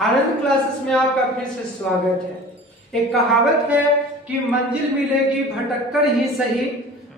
आनंद classes में आपका फिर से स्वागत है। एक कहावत है कि मंजिल मिलेगी भटककर ही सही,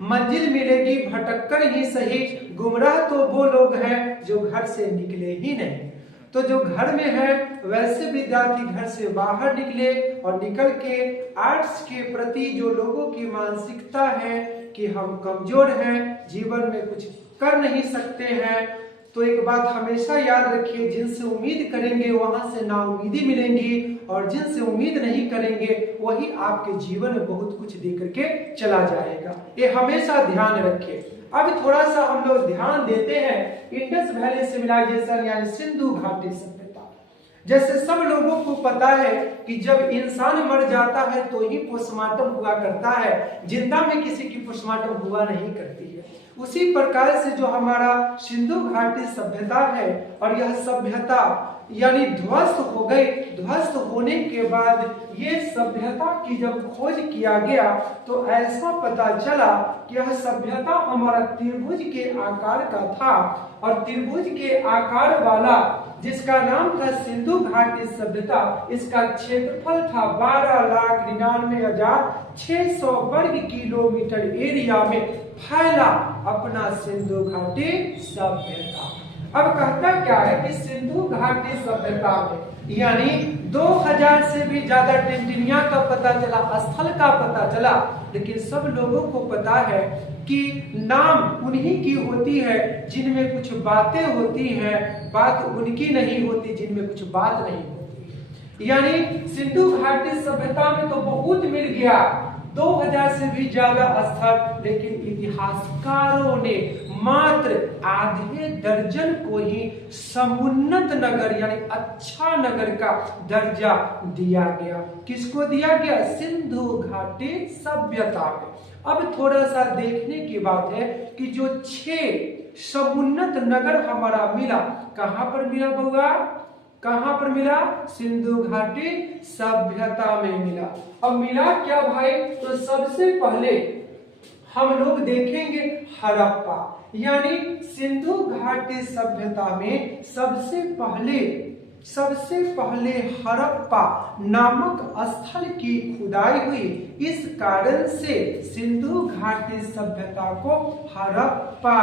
मंजिल मिलेगी भटककर ही सही, गुमराह तो वो लोग हैं जो घर से निकले ही नहीं। तो जो घर में है वैसे विद्यार्थी घर से बाहर निकले और निकल के आर्ट्स के प्रति जो लोगों की मानसिकता है कि हम कमजोर हैं, जीवन में कुछ कर नहीं सकते हैं, तो एक बात हमेशा याद रखिए, जिनसे उम्मीद करेंगे वहां से नाउम्मीदी मिलेंगी और जिनसे उम्मीद नहीं करेंगे वही आपके जीवन में बहुत कुछ दे करके चला जाएगा। ये हमेशा ध्यान रखिए। अब थोड़ा सा हम लोग ध्यान देते हैं इंडस वैली सिविलाइजेशन यानी सिंधु घाटी सभ्यता। जैसे सब लोगों को पता है कि जब इंसान मर जाता है तो ही पोस्टमार्टम हुआ करता है, जिंदा में किसी की पोस्टमार्टम हुआ नहीं करती है। उसी प्रकार से जो हमारा सिंधु घाटी सभ्यता है और यह सभ्यता यानी ध्वस्त हो गई, ध्वस्त होने के बाद ये सभ्यता की जब खोज किया गया तो ऐसा पता चला कि यह सभ्यता हमारा त्रिभुज के आकार का था और त्रिभुज के आकार वाला जिसका नाम था सिंधु घाटी सभ्यता, इसका क्षेत्रफल था 12,99,600 वर्ग किलोमीटर एरिया में फैला अपना सिंधु घाटी सभ्यता। अब कहता क्या है कि सिंधु घाटी सभ्यता में यानी 2000 से भी ज्यादा टिनटिनिया का पता चला, स्थल का पता चला, लेकिन सब लोगों को पता है कि नाम उन्हीं की होती है जिनमें कुछ बातें होती हैं, बात उनकी नहीं होती जिनमें कुछ बात नहीं होती। यानी सिंधु घाटी सभ्यता में तो बहुत मिल गया, 2000 से भी ज्यादा स्थल, लेकिन इतिहासकारों ने मात्र आधे दर्जन को ही समुन्नत नगर यानी अच्छा नगर का दर्जा दिया गया। किसको दिया गया? सिंधु घाटी सभ्यता में। अब थोड़ा सा देखने की बात है कि जो 6 समुन्नत नगर हमारा मिला, कहां पर मिला बउआ? कहां पर मिला? सिंधु घाटी सभ्यता में मिला। अब मिला क्या भाई? तो सबसे पहले हम लोग देखेंगे हड़प्पा, यानी सिंधु घाटी सभ्यता में सबसे पहले हड़प्पा नामक स्थल की खुदाई हुई। इस कारण से सिंधु घाटी सभ्यता को हड़प्पा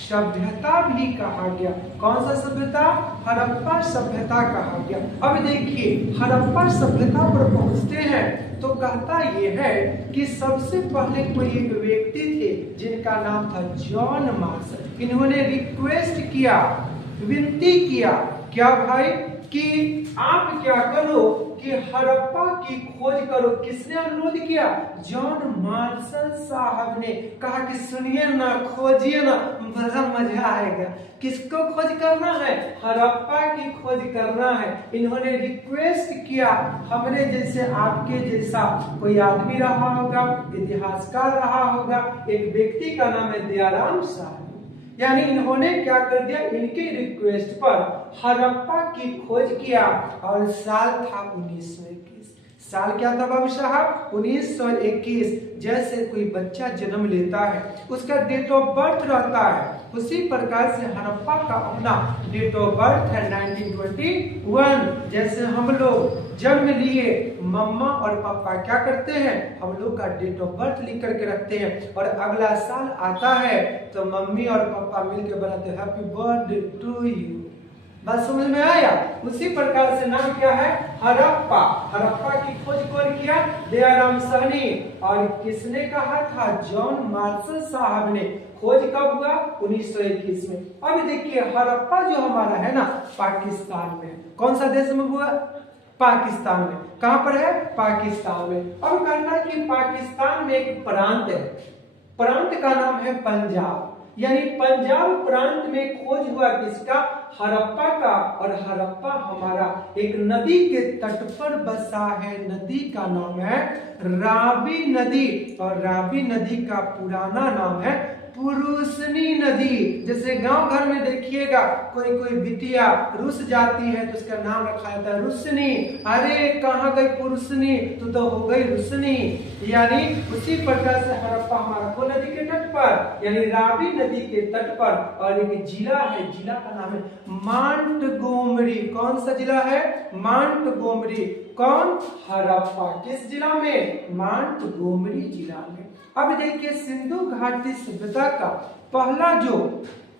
सभ्यता भी कहा गया। कौन सा सभ्यता? हड़प्पा सभ्यता कहा गया। अब देखिए हड़प्पा सभ्यता पर पहुंचते हैं तो कहता यह है कि सबसे पहले कोई एक व्यक्ति थे जिनका नाम था जॉन मार्शल। इन्होंने रिक्वेस्ट किया, विनती किया, क्या भाई कि आप क्या करो कि हड़प्पा की खोज करो। किसने अनुरोध किया? जॉन मार्शल साहब ने कहा कि सुनिए ना, खोजिए ना, बड़ा मजा आएगा। किसको खोज करना है? हड़प्पा की खोज करना है। इन्होंने रिक्वेस्ट किया, हमने जैसे आपके जैसा कोई आदमी रहा होगा, इतिहासकार रहा होगा, एक व्यक्ति का नाम है दयाराम साहब, यानी इन्होंने क्या कर दिया, इनके रिक्वेस्ट पर हड़प्पा की खोज किया और साल था 1921। साल क्या था बाबू साहब? 1921। जैसे कोई बच्चा जन्म लेता है उसका डेट ऑफ बर्थ रहता है, उसी प्रकार से हड़प्पा का अपना डेट ऑफ बर्थ है 1921। जैसे हम लोग जन्म लिए, मम्मा और पापा क्या करते हैं? हम लोग का डेट ऑफ बर्थ लिख करके रखते हैं और अगला साल आता है तो मम्मी और पापा मिलकर बनाते हैं हैप्पी बर्थडे टू यू। बात समझ में आया? उसी प्रकार से नाम क्या है? हड़प्पा। हड़प्पा की खोज कौन किया? दयाराम साहनी। और किसने कहा था? जॉन मार्शल साहब ने। खोज कब हुआ? 1921 में। अब देखिए हड़प्पा जो हमारा है ना, पाकिस्तान में। कौन सा देश में हुआ? पाकिस्तान में। कहां पर है? पाकिस्तान में। अब कहना कि पाकिस्तान में एक प्रांत है, प्रांत का नाम है पंजाब, यानी पंजाब प्रांत में खोज हुआ किसका? हड़प्पा का। और हड़प्पा हमारा एक नदी के तट पर बसा है, नदी का नाम है रावी नदी और रावी नदी का पुराना नाम है पुरुषनी नदी। जैसे गांव घर में देखिएगा कोई कोई बिटिया रुस जाती है तो उसका नाम रखा जाता है रुसनी। अरे कहाँ गई पुरुषनी, तो हो गई रुसनी। यानी उसी प्रकार से हड़प्पा हमारा को नदी के तट पर यानी रावी नदी के तट पर, और एक जिला है, जिला का नाम है मांटगोमरी। कौन सा जिला है? मांटगोमरी। कौन? हड़प्पा। किस जिला में? मांटगोमरी जिला में। अब देखिए सिंधु घाटी सभ्यता का पहला जो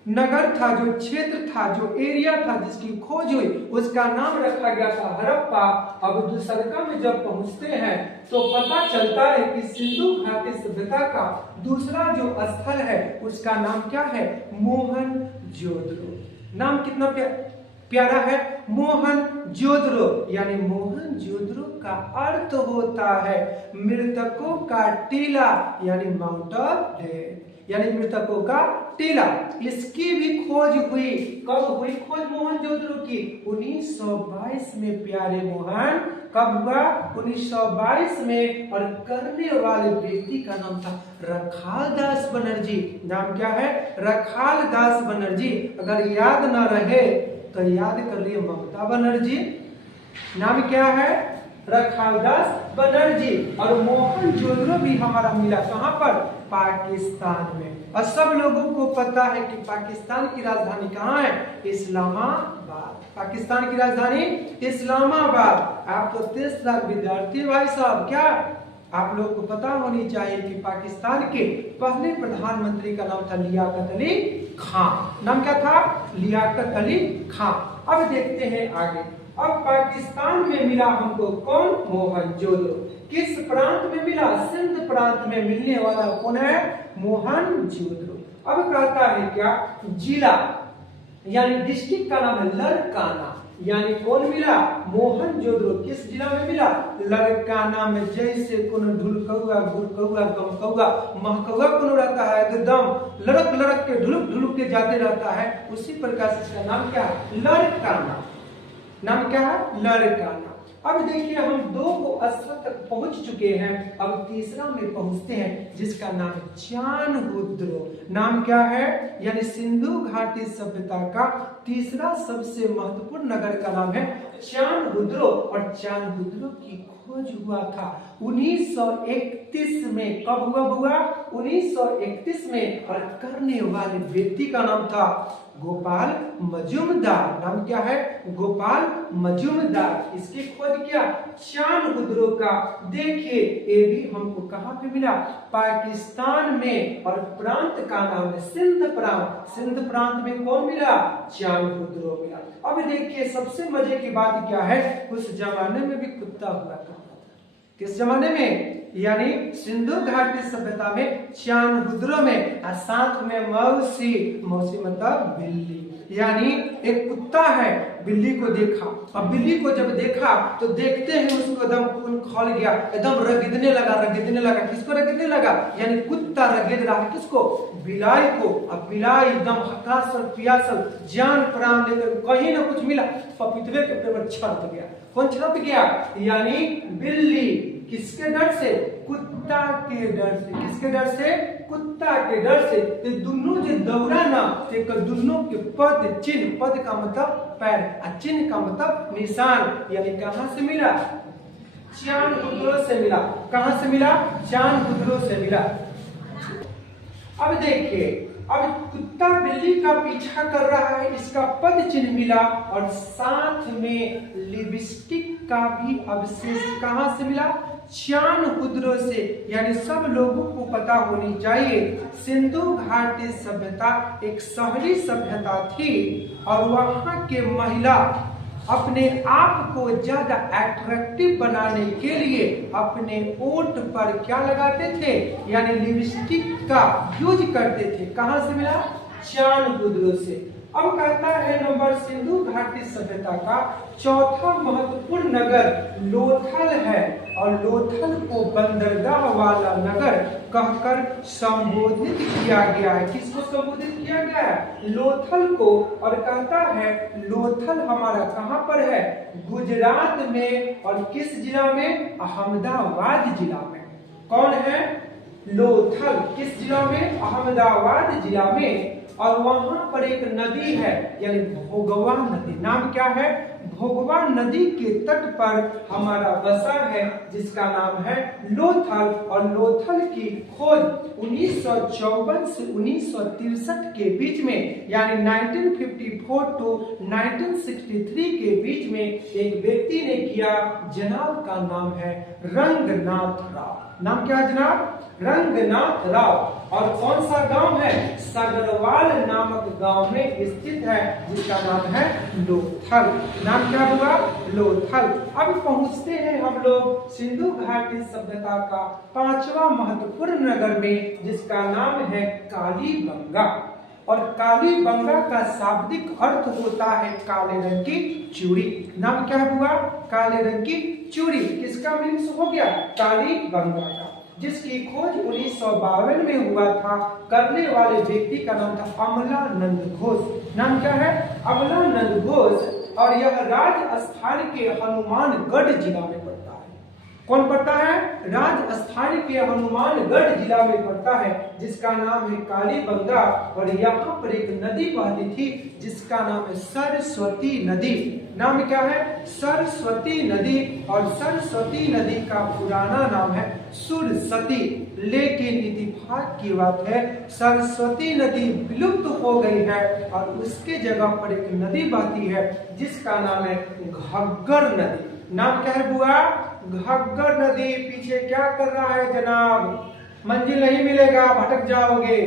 नगर था, जो क्षेत्र था, जो एरिया था जिसकी खोज हुई, उसका नाम रखा गया था हड़प्पा। अब दूसरका में जब पहुंचते हैं तो पता चलता है कि सिंधु घाटी सभ्यता का दूसरा जो स्थल है उसका नाम क्या है? मोहनजोदड़ो। नाम कितना प्यारा है, मोहनजोदड़ो। यानी मोहनजोदड़ो का अर्थ होता है मृतकों का टीला, यानी माउंट ऑफ डेथ, यानी मृतकों का टीला। इसकी भी खोज हुई। कब हुई खोज मोहनजोदड़ो की? 1922 में प्यारे मोहन। कब हुआ? 1922 में। और करने वाले व्यक्ति का नाम था रखाल दास बनर्जी। नाम क्या है? रखाल दास बनर्जी। अगर याद ना रहे तो याद कर लिए ममता बनर्जी। नाम क्या है? रखालदास बनर्जी। और मोहनजोदड़ो भी हमारा मिला कहां पर? पाकिस्तान में। और सब लोगों को पता है कि पाकिस्तान की राजधानी कहां है? इस्लामाबाद। पाकिस्तान की राजधानी इस्लामाबाद। आप तो 30 लाख विद्यार्थी भाई साहब, क्या आप लोग को पता होनी चाहिए कि पाकिस्तान के पहले प्रधानमंत्री का नाम था लियाकत अली खान। नाम क्या था? लियाकत अली खान। अब देखते हैं आगे। अब पाकिस्तान में मिला हमको कौन? मोहनजोदड़ो। किस प्रांत में मिला? सिंध प्रांत में मिलने वाला कौन है? मोहनजोदड़ो। अब कहता है क्या? जिला यानी डिस्ट्रिक्ट का नाम है लड़काना। यानी कौन मिला? मोहनजोदड़ो। किस जिला में मिला? लड़काना में। जैसे कोनो ढुलकौआ, गुड़कौआ, गमकौआ, महकौआ कोनो रहता है, एकदम लड़क लड़क के ढुलक ढुलक के जाते रहता है, उसी प्रकार से इसका नाम क्या है? लड़काना। नाम क्या है? लड़काना। अब देखिए हम 2 स्थल तक पहुंच चुके हैं। अब तीसरा में पहुंचते हैं जिसका नाम है चानहुद्रो। नाम क्या है? यानी सिंधु घाटी सभ्यता का तीसरा सबसे महत्वपूर्ण नगर का नाम है चानहुद्रो। और चानहुद्रो की खोज हुआ था 1931 में। कब हुआ? 1931 में। और करने वाले व्यक्ति का नाम था गोपाल मजूमदार। नाम क्या है? गोपाल मजूमदार। इसकी खोज किया चानहुद्रो का। देखिए ये भी हमको कहां पे मिला? पाकिस्तान में। और प्रांत का नाम है सिंध प्रांत। सिंध प्रांत में कौन मिला? चानहुद्रो मिला। अब देखिए सबसे मजे की बात क्या है? उस जमाने में भी कुत्ता हुआ करता था। किस जमाने में? यानी सिंधु घाटी सभ्यता में चानहुद्रो में। और साथ में मौसी। मौसी मतलब बिल्ली। यानी एक कुत्ता है, बिल्ली को देखा। अब बिल्ली को जब देखा तो देखते हैं उसको एकदम खून खौल गया, एकदम रगड़ने लगा। किसको रगड़ने लगा? यानी कुत्ता रगड़ रहा है किसको? बिलाई को। अब बिलाई एकदम हताशल पियासल जान प्राण लेकर कहीं ना कुछ मिला, पपीतवे के पेड़ पर छप गया। कौन छप गया? यानी बिल्ली। किसके डर से? कुत्ता के डर से। किसके डर से? कुत्ता के डर से। तो दोनों जो दौड़ा ना, एक दोनों के पद चिन्ह, पद का मतलब पैर, चिन्ह का मतलब निशान। यानी कहां से मिला? चानहुद्रो से मिला। कहां से मिला? चानहुद्रो से मिला। अब देखिए अब कुत्ता बिल्ली का पीछा कर रहा है, इसका पद चिन्ह मिला। और साथ में लिपस्टिक का भी अवशेष कहां से मिला? चानहुद्रो से। यानी सब लोगों को पता होनी चाहिए सिंधु घाटी सभ्यता एक शहरी सभ्यता थी। और वहां के महिला अपने आप को ज्यादा अट्रैक्टिव बनाने के लिए अपने ओठ पर क्या लगाते थे? यानी लिपस्टिक का यूज करते थे। कहां से मिला? चानहुद्रो से। अब कहता है नंबर सिंधु घाटी सभ्यता का चौथा महत्वपूर्ण नगर लोथल है। और लोथल को बंदरगाह वाला नगर कहकर संबोधित किया गया है। किसको संबोधित किया गया है? लोथल को। और कहता है लोथल हमारा कहां पर है? गुजरात में। और किस जिला में? अहमदाबाद जिला में। कौन है? लोथल किस जिला में? अहमदाबाद जिला में। और वहां पर एक नदी है यानी भोगवा नदी। नाम क्या है? भोगवा नदी के तट पर हमारा बसा है जिसका नाम है लोथल। और लोथल की खोज 1954 से 1963 के बीच में यानी 1954 टू 1963 के बीच में एक व्यक्ति ने किया। जनाब का नाम है रंगनाथ राव। नाम क्या है जनाब? रंगनाथ राव। और कौन सा गांव है? सगरवाल नामक गांव में स्थित है जिसका नाम है लोथल। नाम क्या हुआ? लोथल। अब पहुंचते हैं हम लोग सिंधु घाटी सभ्यता का 5वां महत्वपूर्ण नगर में जिसका नाम है कालीबंगा। और कालीबंगा का शाब्दिक अर्थ होता है काले रंग की चूड़ी। नाम क्या हुआ? काले रंग की चूड़ी। किसका मीन्स हो गया? कालीबंगा का, जिसकी खोज 1952 में हुआ था। करने वाले व्यक्ति का नाम था अमलानंद घोष। नाम क्या है? अमलानंद घोष। और यह राजस्थान के हनुमानगढ़ जिला में पड़ता है। कौन पड़ता है? राजस्थान के हनुमानगढ़ जिला में पड़ता है जिसका नाम है कालीबंगा। और यहाँ पर एक नदी बहती थी जिसका नाम है सरस्वती नदी। नाम क्या है? सरस्वती नदी। और सरस्वती नदी का पुराना नाम है सुरसती। लेकिन इत्तेफाक की बात है सरस्वती नदी विलुप्त हो गई है और उसके जगह पर एक नदी बहती है जिसका नाम है घग्गर नदी। नाम क्या है बुआ? घग्गर नदी। पीछे क्या कर रहा है जनाब? मंजिल नहीं मिलेगा, भटक जाओगे।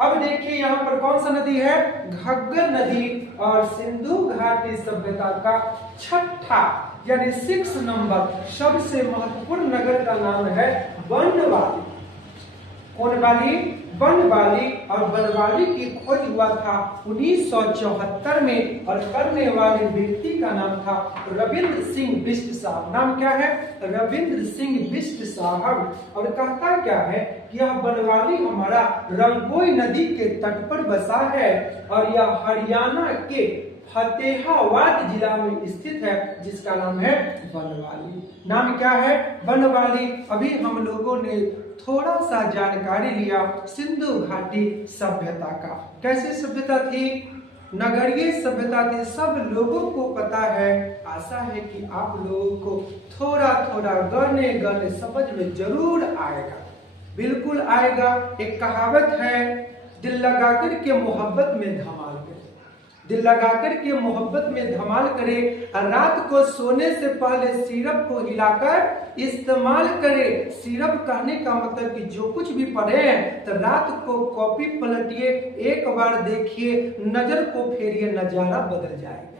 अब देखिए यहाँ पर कौन सा नदी है? घग्गर नदी। और सिंधु घाटी सभ्यता का 6ठा यानी 6 नंबर सबसे महत्वपूर्ण नगर का नाम है बनवाली। कौन वाली? बनवाली। और बनवाली की खोज हुआ था 1974 में और करने वाले व्यक्ति का नाम था रविंद्र सिंह बिष्ट साहब। नाम क्या है? रविंद्र सिंह बिष्ट साहब। और कहता क्या है कि यह बनवाली हमारा रंगोई नदी के तट पर बसा है और यह हरियाणा के फतेहाबाद जिला में स्थित है जिसका नाम है बनवाली। नाम क्या है? बनवाली। अभी हम लोगों ने थोड़ा सा जानकारी लिया सिंधु घाटी सभ्यता का। कैसी सभ्यता थी? नगरीय सभ्यता थी। सब लोगों को पता है। आशा है कि आप लोगों को थोड़ा थोड़ा गने गने समझ में जरूर आएगा। बिल्कुल आएगा। एक कहावत है, दिल लगाकर के मोहब्बत में धमाल करे। दिल लगाकर के मोहब्बत में धमाल करे। रात को सोने से पहले सिरप को हिलाकर इस्तेमाल करे। सिरप कहने का मतलब कि जो कुछ भी पढ़े तो रात को कॉपी पलटिए, एक बार देखिए, नजर को फेरिए, नजारा बदल जाएगा।